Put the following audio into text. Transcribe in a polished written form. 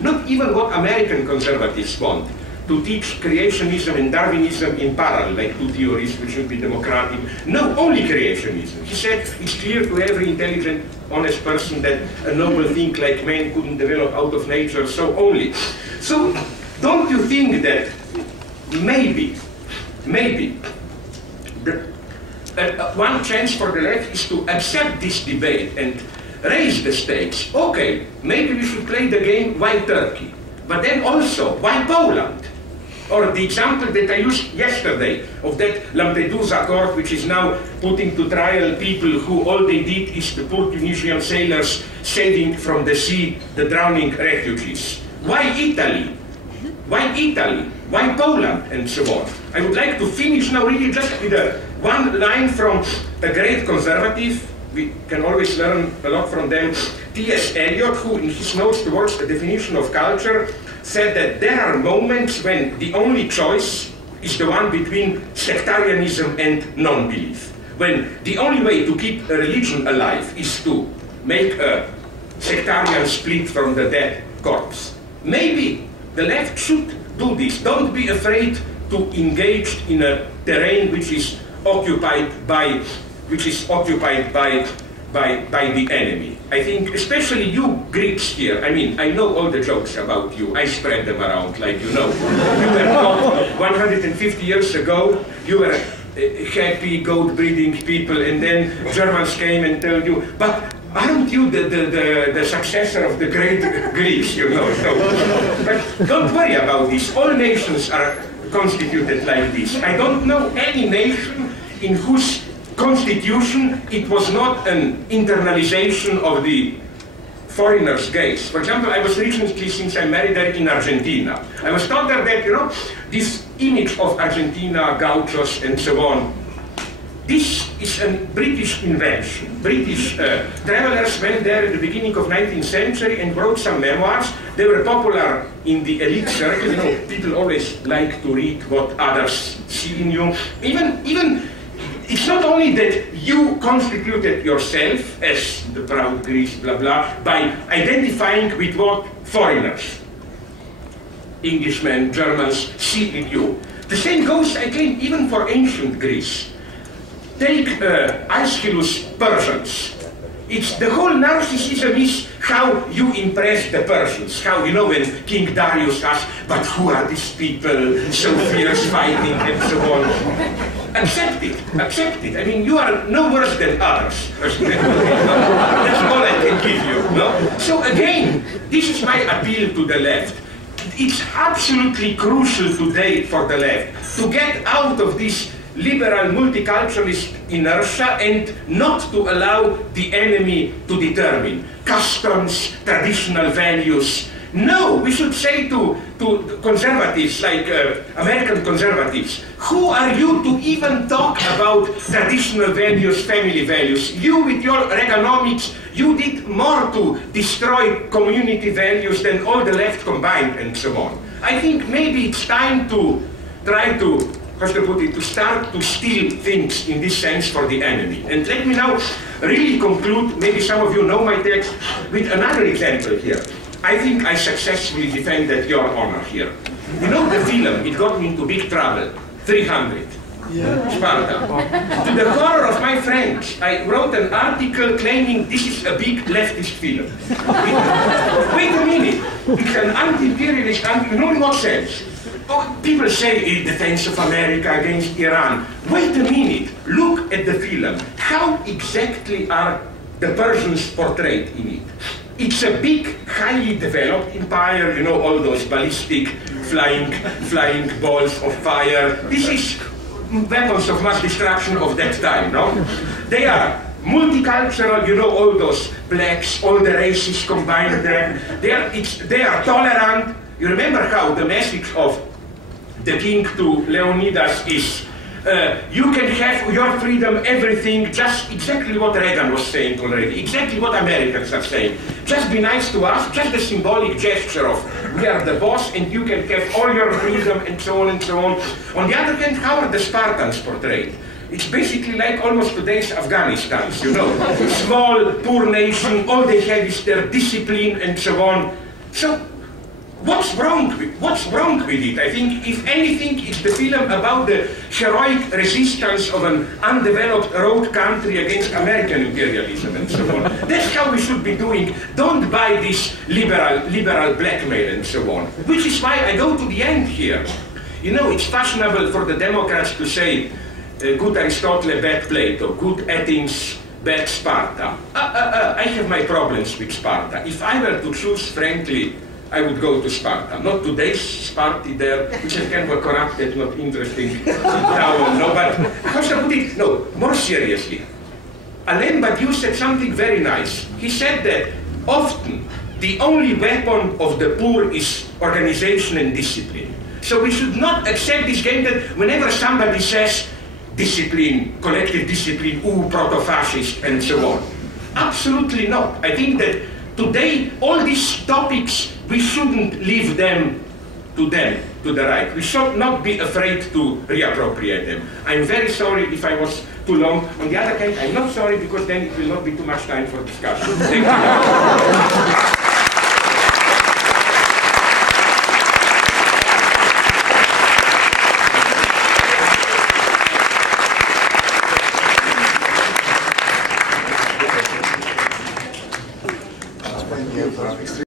not even what American conservatives want, to teach creationism and Darwinism in parallel, like two theories which should be democratic. No, only creationism. He said it's clear to every intelligent, honest person that a noble thing like man couldn't develop out of nature, so only. So, don't you think that maybe, one chance for the left is to accept this debate and raise the stakes? Okay, maybe we should play the game, why Turkey? But then also, why Poland? Or the example that I used yesterday of that Lampedusa court, which is now putting to trial people who all they did is the poor Tunisian sailors saving from the sea the drowning refugees. Why Italy? Why Italy? Why Poland? And so on. I would like to finish now really just with one line from a great conservative. We can always learn a lot from them. T.S. Eliot, who in his notes towards the definition of culture said that there are moments when the only choice is the one between sectarianism and non-belief. When the only way to keep a religion alive is to make a sectarian split from the dead corpse. Maybe the left should do this. Don't be afraid to engage in a terrain which is occupied by the enemy. I think especially you Greeks here, I mean, I know all the jokes about you, I spread them around, like you know. You were taught 150 years ago, you were happy goat breeding people, and then Germans came and told you, but aren't you the successor of the great Greeks, you know? So, but don't worry about this, all nations are constituted like this. I don't know any nation in whose constitution it was not an internalization of the foreigner's gaze. For example, I was recently, since I married there, in Argentina. I was told there that, you know, this image of Argentina, gauchos and so on, this is a British invention. British travelers went there at the beginning of 19th century and wrote some memoirs. They were popular in the elite circle. You know, people always like to read what others see in you. Even it's not only that you constituted yourself as the proud Greece, blah, blah, by identifying with what foreigners, Englishmen, Germans, see in you. The same goes, I think, even for ancient Greece. Take Aeschylus' Persians. It's the whole narcissism is how you impress the Persians. How, you know, when King Darius asks, but who are these people so fierce fighting and so on? Accept it, accept it. I mean, you are no worse than others. That's all I can give you. No? So again, this is my appeal to the left. It's absolutely crucial today for the left to get out of this liberal multiculturalist inertia and not to allow the enemy to determine customs, traditional values. No, we should say to conservatives, like American conservatives, who are you to even talk about traditional values, family values? You with your Reaganomics, you did more to destroy community values than all the left combined and so on. I think maybe it's time to try to, how to put it, to start to steal things in this sense for the enemy. And let me now really conclude, maybe some of you know my text, with another example here. I think I successfully defended your honor here. You know the film, it got me into big trouble, 300, yeah. Sparta. To the horror of my friends, I wrote an article claiming this is a big leftist film. Wait a minute, it's an anti-imperialist, you know in what sense? Oh, people say in defense of America against Iran. Wait a minute, look at the film. How exactly are the Persians portrayed in it? It's a big, highly developed empire, you know, all those ballistic flying balls of fire. This is weapons of mass destruction of that time, no? They are multicultural, you know, all those blacks, all the races combined there. They are tolerant. You remember how the message of the king to Leonidas is, you can have your freedom, everything, just exactly what Reagan was saying already, exactly what Americans are saying. Just be nice to us, just a symbolic gesture of we are the boss and you can have all your freedom and so on and so on. On the other hand, how are the Spartans portrayed? It's basically like almost today's Afghanistan, you know. Small, poor nation, all they have is their discipline and so on. So, what's wrong with it? I think, if anything, it's the film about the heroic resistance of an undeveloped road country against American imperialism and so on. That's how we should be doing. Don't buy this liberal blackmail and so on. Which is why I go to the end here. You know, it's fashionable for the Democrats to say, good Aristotle, bad Plato, good Athens, bad Sparta. I have my problems with Sparta. If I were to choose, frankly, I would go to Sparta. Not today's Sparta there, which is kind of a corrupted, not interesting town. No, but how should I put it? No, more seriously. Alain Badiou said something very nice. He said that often the only weapon of the poor is organization and discipline. So we should not accept this game that whenever somebody says discipline, collective discipline, ooh, proto-fascist, and so on. Absolutely not. I think that today, all these topics, we shouldn't leave them, to the right. We should not be afraid to reappropriate them. I'm very sorry if I was too long. On the other hand, I'm not sorry because then it will not be too much time for discussion. Thank you.